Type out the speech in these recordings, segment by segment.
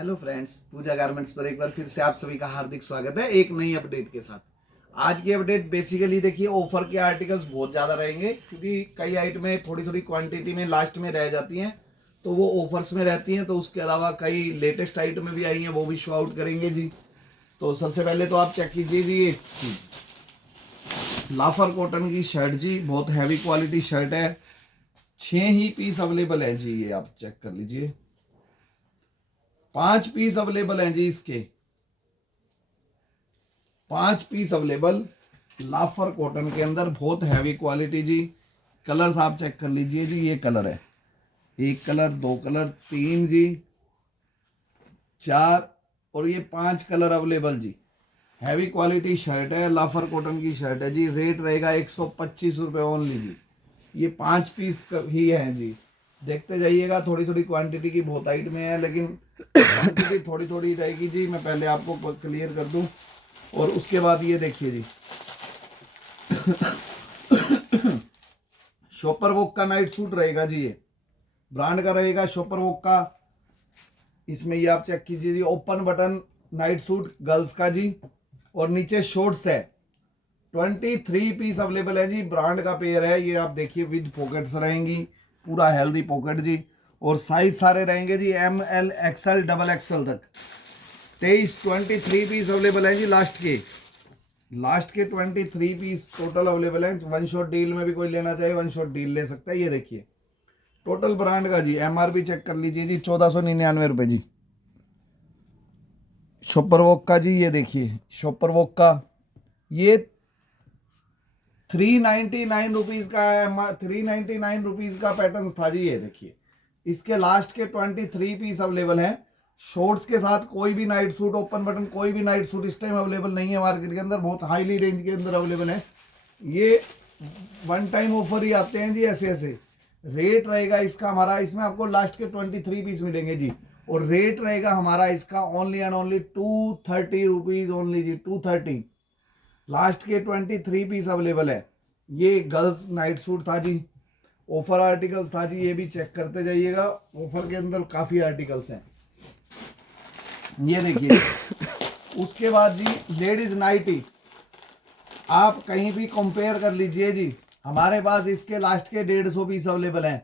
Hello friends, पूजा garments पर एक बार फिर से आप सभी का हार्दिक स्वागत है एक नई अपडेट के साथ। आज की अपडेट बेसिकली देखिए, ऑफर के आर्टिकल्स बहुत ज़्यादा रहेंगे क्योंकि कई आइटमें थोड़ी थोड़ी क्वांटिटी में लास्ट में रह जाती हैं, तो वो ऑफर्स में रहती हैं। तो उसके अलावा कई लेटेस्ट आइटमें भी आई हैं, वो भी शो आउट करेंगे जी। तो सबसे पहले तो आप चेक कीजिए जी, ये लाफर कॉटन की शर्ट जी, बहुत हैवी क्वालिटी शर्ट है। 6 ही पीस अवेलेबल है जी, ये आप चेक कर लीजिए। 5 पीस अवेलेबल हैं जी, इसके 5 पीस अवेलेबल लाफर कॉटन के अंदर, बहुत हैवी क्वालिटी जी। कलर्स आप चेक कर लीजिए जी, ये कलर है, एक कलर, दो कलर, तीन जी, चार और ये 5 कलर अवेलेबल जी। हैवी क्वालिटी शर्ट है, लाफर कॉटन की शर्ट है जी। रेट रहेगा 125 रुपये ओनली जी। ये 5 पीस ही है जी। देखते जाइएगा, थोड़ी थोड़ी क्वांटिटी की बहुत आइट में है, लेकिन क्वांटिटी थोड़ी थोड़ी रहेगी जी। मैं पहले आपको क्लियर कर दूं और उसके बाद ये देखिए जी, शॉपर वॉक का नाइट सूट रहेगा जी। ये ब्रांड का रहेगा शॉपर वॉक का। इसमें ये आप चेक कीजिए जी, open button night suit girls का जी, और नीचे शॉर्ट्स है। 23 पीस अवेलेबल है जी। ब्रांड का पेयर है ये, आप देखिए, विद पॉकेट्स रहेंगी, पूरा हेल्दी पॉकेट जी। और साइज सारे रहेंगे जी, ML XL XXL तक। 23 पीस अवेलेबल है जी। लास्ट के 23 पीस टोटल अवेलेबल है। वन शॉट डील में भी कोई लेना चाहे, वन शॉट डील ले सकता है। ये देखिए टोटल ब्रांड का जी, MRP चेक कर लीजिए जी, 1499 रुपये जी। शॉपर वॉक का जी, ये देखिए शॉपर वॉक का, ये 399 रुपीज़ का है। 399 रुपीज़ का पैटर्न था जी, ये देखिए। इसके लास्ट के 23 पीस अवेलेबल हैं। शॉर्ट्स के साथ कोई भी नाइट सूट, ओपन बटन कोई भी नाइट सूट इस टाइम अवेलेबल नहीं है मार्केट के अंदर। बहुत हाईली रेंज के अंदर अवेलेबल है। ये वन टाइम ऑफर ही आते हैं जी, ऐसे ऐसे। रेट रहेगा इसका हमारा, इसमें आपको लास्ट के 23 पीस मिलेंगे जी। और रेट रहेगा हमारा इसका only and only 230 rupees only जी, 230। लास्ट के 23 पीस अवेलेबल है। ये गर्ल्स नाइट सूट था जी, ऑफर आर्टिकल्स था जी, ये भी चेक करते जाइएगा। ऑफर के अंदर काफ़ी आर्टिकल्स हैं, ये देखिए। उसके बाद जी, लेडीज नाइटी, आप कहीं भी कंपेयर कर लीजिए जी, हमारे पास इसके लास्ट के 150 पीस अवेलेबल हैं।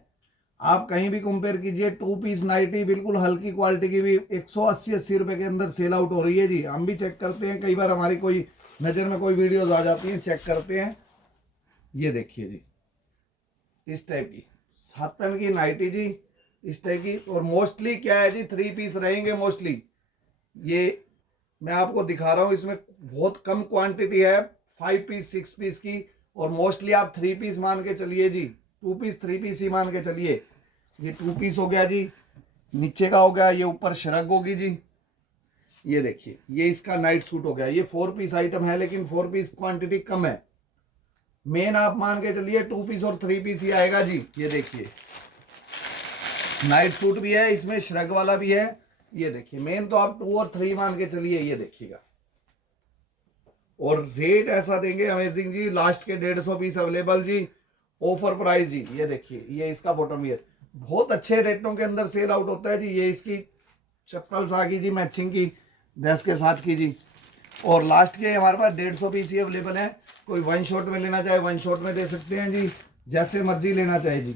आप कहीं भी कंपेयर कीजिए, 2 पीस नाइटी बिल्कुल हल्की क्वालिटी की भी 180 रुपये के अंदर सेल आउट हो रही है जी। हम भी चेक करते हैं, कई बार हमारी कोई नज़र में कोई वीडियोज आ जाती हैं, चेक करते हैं। ये देखिए जी, इस टाइप की सातन की नाइटी जी, इस टाइप की। और मोस्टली क्या है जी, 3 पीस रहेंगे मोस्टली। ये मैं आपको दिखा रहा हूँ, इसमें बहुत कम क्वांटिटी है 5 पीस 6 पीस की। और मोस्टली आप 3 पीस मान के चलिए जी, 2 पीस 3 पीस ही मान के चलिए। ये 2 पीस हो गया जी, नीचे का हो गया, ये ऊपर शरग होगी जी। ये देखिए, ये इसका नाइट सूट हो गया। ये 4 पीस आइटम है, लेकिन 4 पीस क्वांटिटी कम है। मेन आप मान के चलिए 2 पीस और 3 पीस ही आएगा जी। ये देखिए, नाइट सूट भी है इसमें, श्रग वाला भी है। ये देखिए, मेन तो आप 2 और 3 मान के चलिए। ये देखिएगा, और रेट ऐसा देंगे अमेजिंग जी। लास्ट के 150 पीस अवेलेबल जी, ऑफर प्राइस जी। ये देखिए, ये इसका बॉटम वियर बहुत अच्छे रेटों के अंदर सेल आउट होता है जी। ये इसकी चप्पल आ गई जी, मैचिंग की ड्रेस के साथ की जी। और लास्ट के हमारे पास 150 पीस ही अवेलेबल है। कोई वन शॉट में लेना चाहे वन शॉट में दे सकते हैं जी, जैसे मर्जी लेना चाहे जी।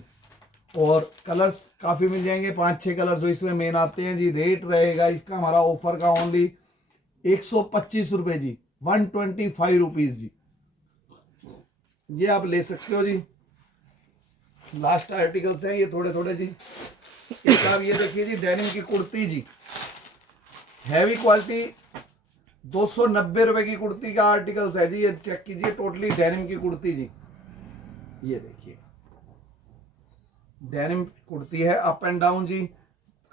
और कलर्स काफ़ी मिल जाएंगे, 5-6 कलर जो इसमें मेन आते हैं जी। रेट रहेगा इसका हमारा ऑफर का ओनली 125 रुपये जी, 125 रुपीज़ जी। ये आप ले सकते हो जी। लास्ट आर्टिकल्स हैं ये थोड़े थोड़े जी। एक आप ये देखिए जी, डेनिम की कुर्ती जी, हैवी क्वालिटी, 290 रुपए की कुर्ती का आर्टिकल्स है जी। ये चेक कीजिए, टोटली डेनिम की कुर्ती जी। ये देखिए, डेनिम कुर्ती है, अप एंड डाउन जी।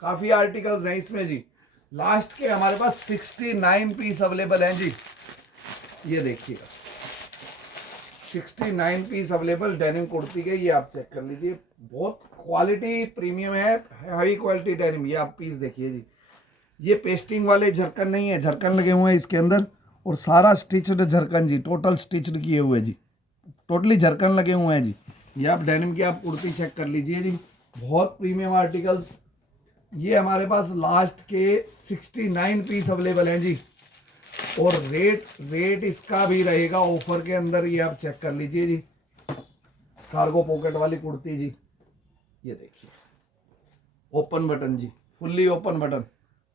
काफ़ी आर्टिकल्स हैं इसमें जी। लास्ट के हमारे पास 69 पीस अवेलेबल हैं जी। ये देखिएगा, 69 पीस अवेलेबल डेनिम कुर्ती के। ये आप चेक कर लीजिए, बहुत क्वालिटी प्रीमियम है, हाई क्वालिटी डेनिम। ये आप पीस देखिए जी। ये पेस्टिंग वाले झरकन नहीं है, झरकन लगे हुए हैं इसके अंदर, और सारा स्टिच्ड झरकन जी, टोटल स्टिच्ड किए हुए जी, टोटली झरकन लगे हुए हैं जी। ये आप डेनिम की आप कुर्ती चेक कर लीजिए जी, बहुत प्रीमियम आर्टिकल्स। ये हमारे पास लास्ट के 69 पीस अवेलेबल हैं जी। और रेट इसका भी रहेगा ऑफर के अंदर, ये आप चेक कर लीजिए जी। कार्गो पॉकेट वाली कुर्ती जी, ये देखिए ओपन बटन जी, fully open button,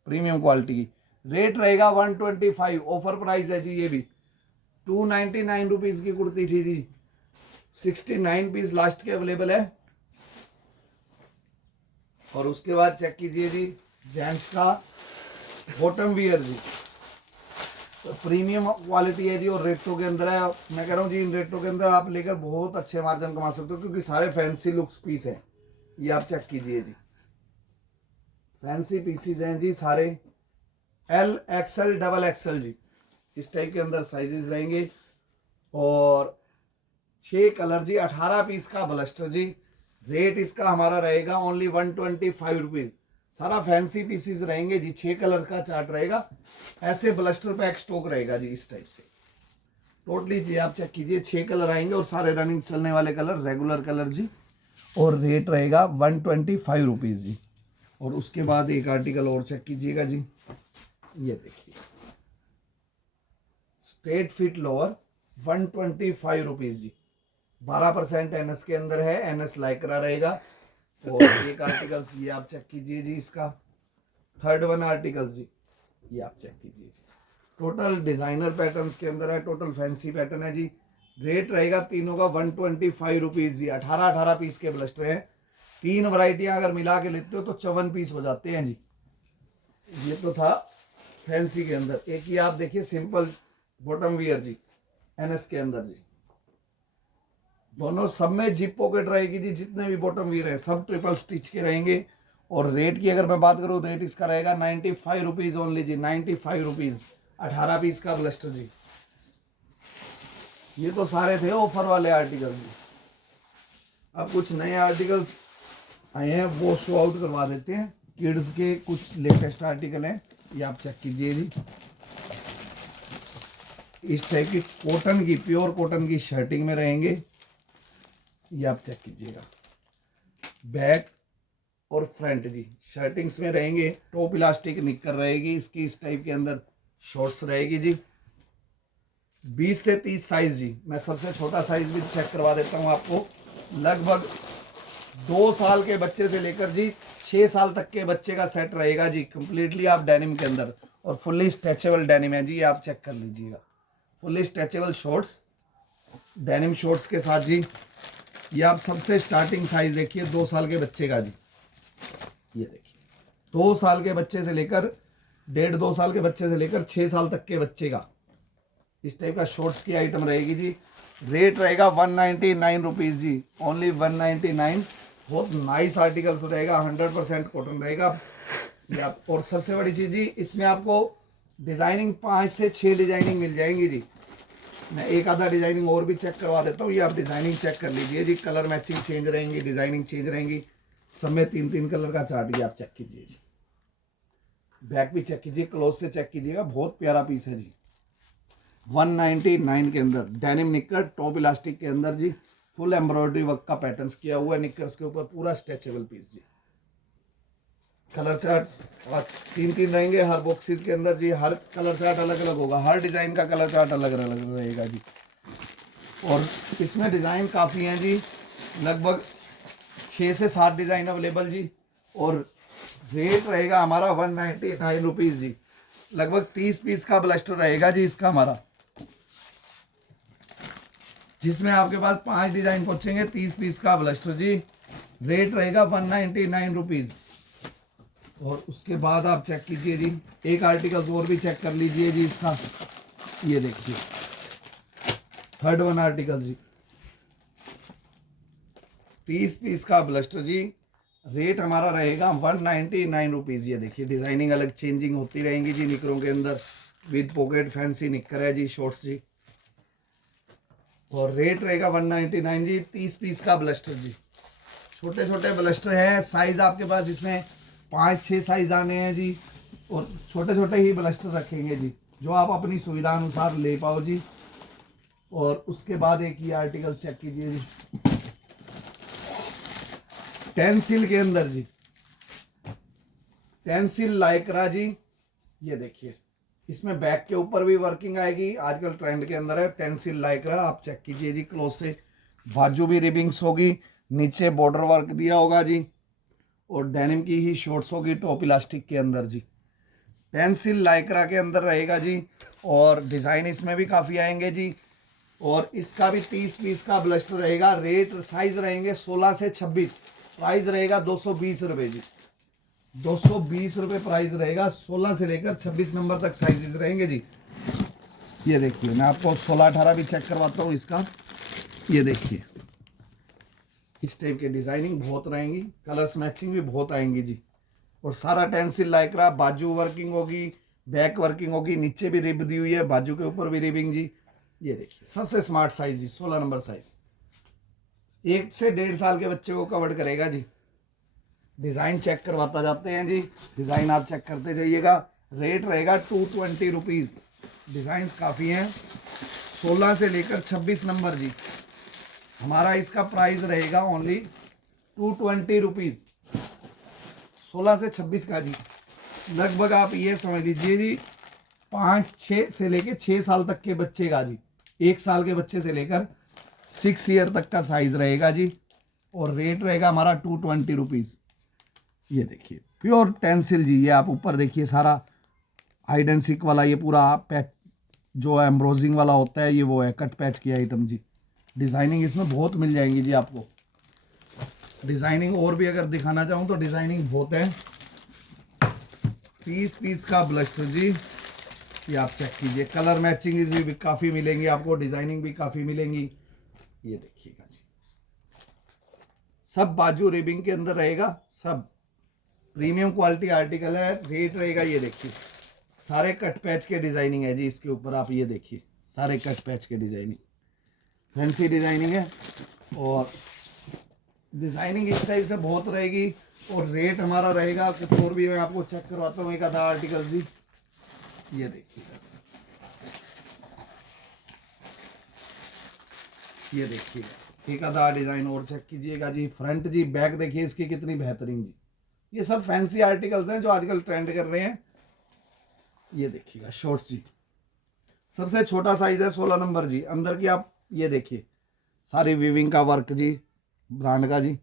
premium quality की। रेट रहेगा 125, ऑफर प्राइस है जी। ये भी 299 रुपीज़ की कुर्ती थी जी, 69 पीस लास्ट के अवेलेबल है। और उसके बाद चेक कीजिए जी जेंट्स का बॉटम वियर जी, तो प्रीमियम क्वालिटी है जी और रेटों के अंदर है। मैं कह रहा हूँ जी इन रेटों के अंदर आप लेकर बहुत अच्छे मार्जिन कमा सकते हो, क्योंकि सारे फैंसी लुक्स पीस हैं। ये आप चेक कीजिए जी, फैंसी पीसीज हैं जी सारे, एल एक्सएल डबल एक्सएल जी, इस टाइप के अंदर साइजेस रहेंगे। और 6 कलर जी, 18 पीस का ब्लस्टर जी। रेट इसका हमारा रहेगा ओनली 125 रुपीज़। सारा फैंसी पीसीज रहेंगे जी, 6 कलर का चार्ट रहेगा, ऐसे ब्लस्टर पैक स्टॉक रहेगा जी इस टाइप से। टोटली जी आप चेक कीजिए 6 कलर आएंगे और सारे रनिंग चलने वाले कलर, रेगुलर कलर जी। और रेट रहेगा 125 रुपीज़ जी। और उसके बाद एक आर्टिकल और चेक कीजिएगा जी, ये देखिए स्ट्रेट फिट लोअर 125 रुपीज़ जी। 12% एनएस के अंदर है, एनएस लाइक्रा रहेगा। और एक आर्टिकल्स ये आप चेक कीजिए जी, इसका थर्ड वन आर्टिकल्स जी, ये आप चेक कीजिए जी। टोटल डिजाइनर पैटर्न्स के अंदर है, टोटल फैंसी पैटर्न है जी। रेट रहेगा तीनों का 125 रुपीज़ जी। 18 पीस के ब्लस्टर हैं, 3 वराइटियां अगर मिला के लेते हो तो 54 पीस हो जाते हैं जी। ये तो था फैंसी के अंदर। एक ही आप देखिए सिंपल बॉटम वियर जी, एनएस के अंदर जी। दोनों सब में जिप पॉकेट रहेगी जी, जितने भी बॉटम वियर है सब ट्रिपल स्टिच के रहेंगे। और रेट की अगर मैं बात करूँ, रेट इसका रहेगा 95 रुपीज़ ओनली जी, 95 रुपीज़। 18 पीस का ब्लस्टर जी। ये तो सारे थे ऑफर वाले आर्टिकल जी। अब कुछ नए आर्टिकल्स आए हैं वो शो आउट करवा देते हैं। किड्स के कुछ लेटेस्ट आर्टिकल हैं, ये आप चेक कीजिए जी। इस टाइप की कॉटन की, प्योर कॉटन की शर्टिंग में रहेंगे, ये आप चेक कीजिएगा। बैक और फ्रंट जी शर्टिंग्स में रहेंगे। टॉप इलास्टिक निक्कर रहेगी इसकी, इस टाइप के अंदर शॉर्ट्स रहेगी जी। 20 से 30 साइज जी। मैं सबसे छोटा साइज भी चेक करवा देता हूँ आपको। लगभग 2 साल के बच्चे से लेकर जी 6 साल तक के बच्चे का सेट रहेगा जी, कंप्लीटली आप डेनिम के अंदर। और फुल्ली स्ट्रेचेबल डेनिम है जी, ये आप चेक कर लीजिएगा। Fully stretchable shorts, denim shorts के साथ जी। ये आप सबसे स्टार्टिंग साइज देखिए 2 साल के बच्चे का जी, ये देखिए 2 साल के बच्चे से लेकर 1.5-2 साल के बच्चे से लेकर 6 साल तक के बच्चे का इस टाइप का शॉर्ट्स की आइटम रहेगी जी। रेट रहेगा 199 रुपीज़ जी, ओनली 199। बहुत नाइस आर्टिकल्स रहेगा, 100% कॉटन रहेगा। और सबसे बड़ी चीज़ जी, इसमें आपको डिज़ाइनिंग 5 से 6 डिज़ाइनिंग मिल जाएंगी जी। मैं एक आधा डिज़ाइनिंग और भी चेक करवा देता हूँ, ये आप डिज़ाइनिंग चेक कर लीजिए जी। कलर मैचिंग चेंज रहेंगी, डिज़ाइनिंग चेंज रहेंगी, सब में 3-3 कलर का चार्ट, ये आप चेक कीजिए जी। बैक भी चेक कीजिए, क्लोज से चेक कीजिएगा, बहुत प्यारा पीस है जी। 199 के अंदर डेनिम निक्कर, टॉप इलास्टिक के अंदर जी। फुल एम्ब्रॉयडरी वर्क का पैटर्न्स किया हुआ है निक्कर्स के ऊपर, पूरा स्ट्रेचेबल पीस जी। कलर चार्ट 3-3 रहेंगे हर बॉक्सेस के अंदर जी। हर कलर चार्ट अलग अलग होगा, हर डिज़ाइन का कलर चार्ट अलग अलग रहेगा जी। और इसमें डिज़ाइन काफ़ी हैं जी, लगभग 6 से 7 डिज़ाइन अवेलेबल जी। और रेट रहेगा हमारा 199 रुपीज़ जी। लगभग 30 पीस का ब्लस्टर रहेगा जी इसका हमारा, जिसमें आपके पास 5 डिज़ाइन पहुँचेंगे। 30 पीस का ब्लस्टर जी। रेट रहेगा 199 रुपीज़। और उसके बाद आप चेक कीजिए जी, एक आर्टिकल और भी चेक कर लीजिए जी इसका, ये देखिए थर्ड वन आर्टिकल जी। 30 पीस का ब्लस्टर जी। रेट हमारा रहेगा 199 रुपीज़। ये देखिए डिज़ाइनिंग अलग चेंजिंग होती रहेंगी जी निकरों के अंदर, विद पॉकेट फैंसी निकर है जी, शॉर्ट्स जी। और रेट रहेगा 199 जी। 30 पीस का ब्लस्टर जी। छोटे छोटे ब्लस्टर हैं, साइज आपके पास इसमें 5-6 साइज आने हैं जी। और छोटे छोटे ही ब्लस्टर रखेंगे जी, जो आप अपनी सुविधा अनुसार ले पाओ जी। और उसके बाद एक ही आर्टिकल चेक कीजिए जी, टेंसिल के अंदर जी। टेंसिल लाइक्रा जी, ये देखिए इसमें बैक के ऊपर भी वर्किंग आएगी, आजकल ट्रेंड के अंदर है टेंसिल लाइक्रा। आप चेक कीजिए जी क्लोज से, बाजू भी रिबिंग्स होगी, नीचे बॉर्डर वर्क दिया होगा जी, और डेनिम की ही शॉर्ट्स होगी टॉप इलास्टिक के अंदर जी। टेंसिल लाइक्रा के अंदर रहेगा जी, और डिज़ाइन इसमें भी काफ़ी आएंगे जी। और इसका भी 30 पीस का ब्लस्टर रहेगा। रेट साइज रहेंगे 16 से 26, प्राइस रहेगा 220 रुपये जी, 220 रुपये प्राइस रहेगा। 16 से लेकर 26 नंबर तक साइजेस रहेंगे जी। ये देखिए मैं आपको 16-18 भी चेक करवाता हूँ इसका। ये देखिए इस टाइप के डिजाइनिंग बहुत रहेंगी, कलर्स मैचिंग भी बहुत आएंगी जी। और सारा टेंसिल लाइक्रा, बाजू वर्किंग होगी, बैक वर्किंग होगी, नीचे भी रिब दी हुई है, बाजू के ऊपर भी रिबिंग जी। ये देखिए सबसे स्मार्ट साइज जी, 16 नंबर साइज, 1 से 1.5 साल के बच्चे को कवर करेगा जी। डिज़ाइन चेक करवाता जाते हैं जी, डिज़ाइन आप चेक करते जाइएगा। रेट रहेगा 220 रुपीज़, डिज़ाइन काफ़ी हैं, 16 से लेकर 26 नंबर जी। हमारा इसका प्राइस रहेगा ओनली 220 रुपीज़, 16 से 26 का जी। लगभग आप ये समझ लीजिए जी 5-6 से लेकर 6 साल तक के बच्चे का जी, 1 साल के बच्चे से लेकर 6 ईयर तक का साइज रहेगा जी। और रेट रहेगा हमारा 220 रुपीज़। ये देखिए प्योर टेंसिल जी, ये आप ऊपर देखिए सारा हाइड एंड सीक वाला ये पूरा पैच जो एम्ब्रोजिंग वाला होता है, ये वो है कट पैच की आइटम जी। डिज़ाइनिंग इसमें बहुत मिल जाएंगी जी आपको। डिज़ाइनिंग और भी अगर दिखाना चाहूँ तो डिज़ाइनिंग बहुत है। 30 पीस का ब्लस्टर जी, ये आप चेक कीजिए, कलर मैचिंग भी काफ़ी मिलेंगी आपको, डिज़ाइनिंग भी काफ़ी मिलेंगी। ये देखिएगा जी, सब बाजू रिबिंग के अंदर रहेगा, सब प्रीमियम क्वालिटी आर्टिकल है। रेट रहेगा ये देखिए, सारे कट पैच के डिज़ाइनिंग है जी इसके ऊपर, आप ये देखिए सारे कट पैच के डिज़ाइनिंग, फैंसी डिज़ाइनिंग है। और डिज़ाइनिंग इस टाइप से बहुत रहेगी। और रेट हमारा रहेगा कुछ और भी मैं आपको चेक करवाता हूँ एक आधा आर्टिकल जी। ये देखिएगा, ये देखिएगा एक आधा डिज़ाइन और चेक कीजिएगा जी। फ्रंट जी, बैक देखिए इसकी कितनी बेहतरीन जी। ये सब फैंसी आर्टिकल्स हैं जो आजकल ट्रेंड कर रहे हैं। ये देखिएगा शॉर्ट्स जी, सबसे छोटा साइज है 16 नंबर जी। अंदर की आप ये देखिए सारी वीविंग का वर्क जी, ब्रांड का जी।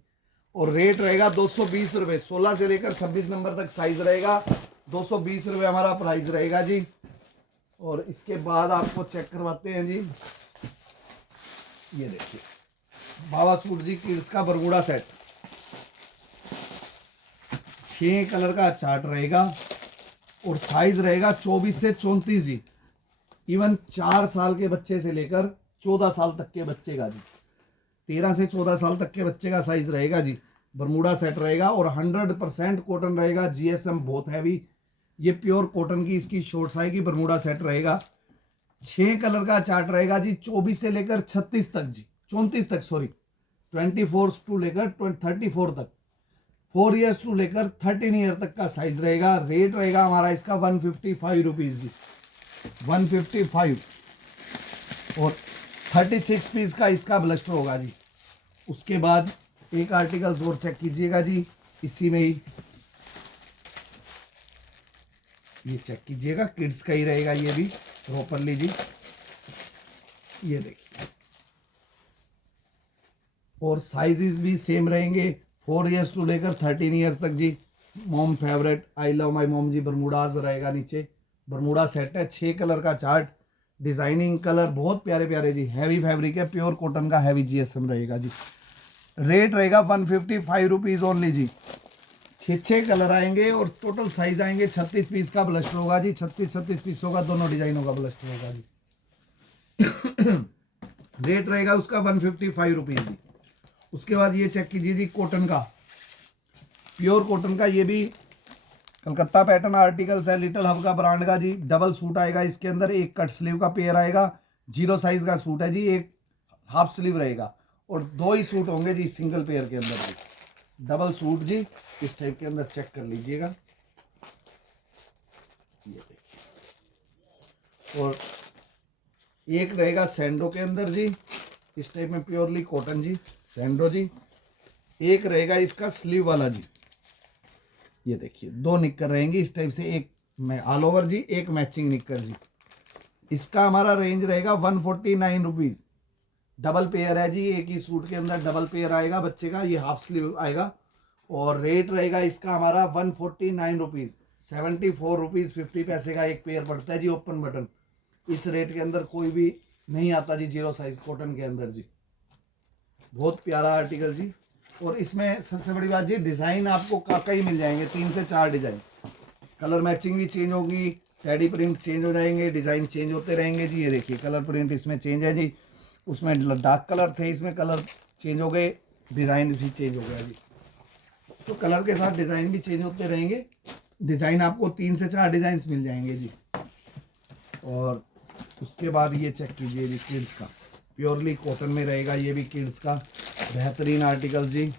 और रेट रहेगा 220 रुपये, 16 से लेकर 26 नंबर तक साइज रहेगा, 220 रुपये हमारा प्राइस रहेगा जी। और इसके बाद आपको चेक करवाते हैं जी, ये देखिए बाबा सूट जी किड्स का बरमूडा सेट, 6 कलर का चार्ट रहेगा और साइज रहेगा 24 से 34 जी। इवन 4 साल के बच्चे से लेकर 14 साल तक के बच्चे का जी, 13 से 14 साल तक के बच्चे का साइज रहेगा जी। बरमूडा सेट रहेगा और 100% कॉटन रहेगा, जीएसएम बहुत हैवी, ये प्योर कॉटन की इसकी शॉर्ट्स आएगी। बरमूडा सेट रहेगा, 6 कलर का चार्ट रहेगा जी, 24 से लेकर 36 तक जी, 34 तक सॉरी, 24 टू लेकर 34 तक, 4 ईयर्स टू लेकर 13 ईयर तक का साइज रहेगा। रेट रहेगा हमारा इसका 155 रुपीज़ जी, 155। और 36 पीस का इसका ब्लस्टर होगा जी। उसके बाद एक आर्टिकल और चेक कीजिएगा जी, इसी में ही ये चेक कीजिएगा, किड्स का ही रहेगा ये भी प्रॉपरली जी। ये देखिए और साइजेस भी सेम रहेंगे, 4 ईयर्स टू लेकर 13 ईयर्स तक जी। Mom favourite I love my mom जी, बरमूडाज रहेगा नीचे, बरमूडा सेट है, 6 कलर का चार्ट, डिजाइनिंग कलर बहुत प्यारे प्यारे जी, हैवी फैब्रिक है, प्योर कॉटन का हैवी जीएसएम रहेगा जी। रेट रहेगा 155 रुपीज़ ओनली जी। 6 कलर आएंगे और टोटल साइज आएंगे, 36 पीस का ब्लस्टर होगा जी, 36 पीसों का दोनों डिजाइनों का ब्लस्टर होगा जी। रेट रहेगा उसका 155 रुपीज़ जी। उसके बाद ये चेक कीजिए जी, कॉटन का, प्योर कॉटन का, ये भी कलकत्ता पैटर्न आर्टिकल्स है, लिटिल हब का ब्रांड का जी। डबल सूट आएगा इसके अंदर, एक कट स्लीव का पेयर आएगा, 0 साइज का सूट है जी, एक हाफ स्लीव रहेगा और 2 ही सूट होंगे जी सिंगल पेयर के अंदर जी। डबल सूट जी इस टाइप के अंदर चेक कर लीजिएगा, ये देखिए। और एक रहेगा सैंडो के अंदर जी, इस टाइप में प्योरली कॉटन जी, सैंडो जी। एक रहेगा इसका स्लीव वाला जी, ये देखिए 2 निक्कर रहेंगी इस टाइप से, एक में ऑल ओवर जी, एक मैचिंग निक्कर जी। इसका हमारा रेंज रहेगा 149 रुपीज़। डबल पेयर है जी, एक ही सूट के अंदर डबल पेयर आएगा बच्चे का, ये हाफ स्लीव आएगा। और रेट रहेगा इसका हमारा 149 रुपीज़, 74 रुपीज़ 50 पैसे का एक पेयर पड़ता है जी ओपन बटन। इस रेट के अंदर कोई भी नहीं आता जी, 0 साइज कॉटन के अंदर जी। बहुत प्यारा आर्टिकल जी। और इसमें सबसे बड़ी बात जी, डिज़ाइन आपको कई मिल जाएंगे, 3 से 4 डिज़ाइन। कलर मैचिंग भी चेंज होगी, टैडी प्रिंट चेंज हो जाएंगे, डिज़ाइन चेंज होते रहेंगे जी। ये देखिए कलर प्रिंट इसमें चेंज है जी, उसमें डार्क कलर थे, इसमें कलर चेंज हो गए, डिज़ाइन भी चेंज हो गया जी। तो कलर के साथ डिज़ाइन भी चेंज होते रहेंगे। डिज़ाइन आपको 3 से 4 डिज़ाइन मिल जाएंगे जी। और उसके बाद ये चेक कीजिए जी, किड्स का प्योरली कॉटन में रहेगा, ये भी किड्स का बेहतरीन आर्टिकल्स जी।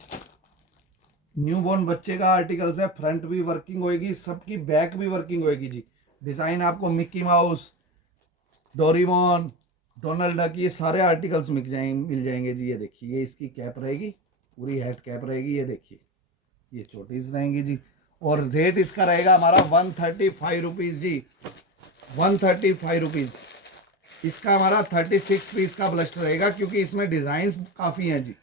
न्यूबॉर्न बच्चे का आर्टिकल्स है, फ्रंट भी वर्किंग होएगी, सबकी बैक भी वर्किंग होएगी जी। डिज़ाइन आपको Mickey mouse, Doraemon, Donald duck, ये सारे आर्टिकल्स मिल जाएंगे जी। ये देखिए ये इसकी कैप रहेगी, पूरी हेड कैप रहेगी, ये देखिए ये चोटीज रहेंगी जी। और रेट इसका रहेगा हमारा 135 रुपीज़ जी, 135 रुपीज़। इसका हमारा 36 पीस का ब्लस्टर रहेगा, क्योंकि इसमें डिज़ाइंस काफ़ी हैं जी,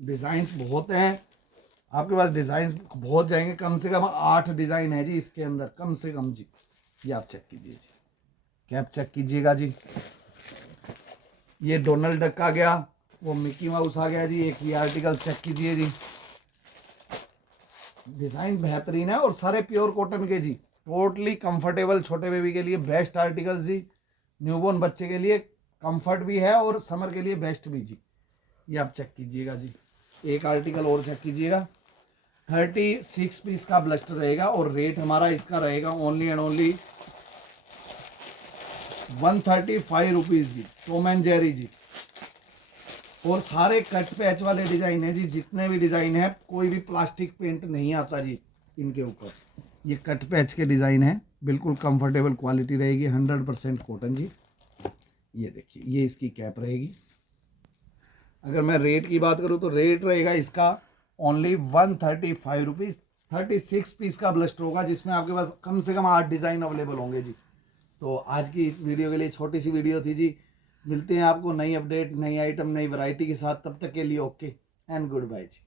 डिज़ाइंस बहुत हैं आपके पास, डिज़ाइंस बहुत जाएंगे, कम से कम 8 डिज़ाइन है जी इसके अंदर, कम से कम जी। ये आप चेक कीजिए जी, कैप चेक कीजिएगा जी। ये डोनाल्ड डक आ गया, वो मिक्की माउस आ गया जी। एक ये आर्टिकल चेक कीजिए जी, डिज़ाइन बेहतरीन है और सारे प्योर कॉटन के जी, टोटली कंफर्टेबल, छोटे बेबी के लिए बेस्ट आर्टिकल्स जी। न्यूबॉर्न बच्चे के लिए कंफर्ट भी है और समर के लिए बेस्ट भी जी। ये आप चेक कीजिएगा जी। एक आर्टिकल और चेक कीजिएगा, 36 पीस का ब्लस्टर रहेगा और रेट हमारा इसका रहेगा ओनली एंड ओनली 135 रुपीज़ जी, टॉम एंड जेरी जी। और सारे कट पैच वाले डिज़ाइन है जी, जितने भी डिज़ाइन है, कोई भी प्लास्टिक पेंट नहीं आता जी इनके ऊपर। ये कट पैच के डिज़ाइन है, बिल्कुल कंफर्टेबल क्वालिटी रहेगी, 100% कॉटन जी। ये देखिए ये इसकी कैप रहेगी। अगर मैं रेट की बात करूँ तो रेट रहेगा इसका ओनली 135 रुपीज़। 36 पीस का ब्लस्टर होगा, जिसमें आपके पास कम से कम 8 डिज़ाइन अवेलेबल होंगे जी। तो आज की वीडियो के लिए छोटी सी वीडियो थी जी। मिलते हैं आपको नई अपडेट, नई आइटम, नई वैरायटी के साथ। तब तक के लिए okay and goodbye ji.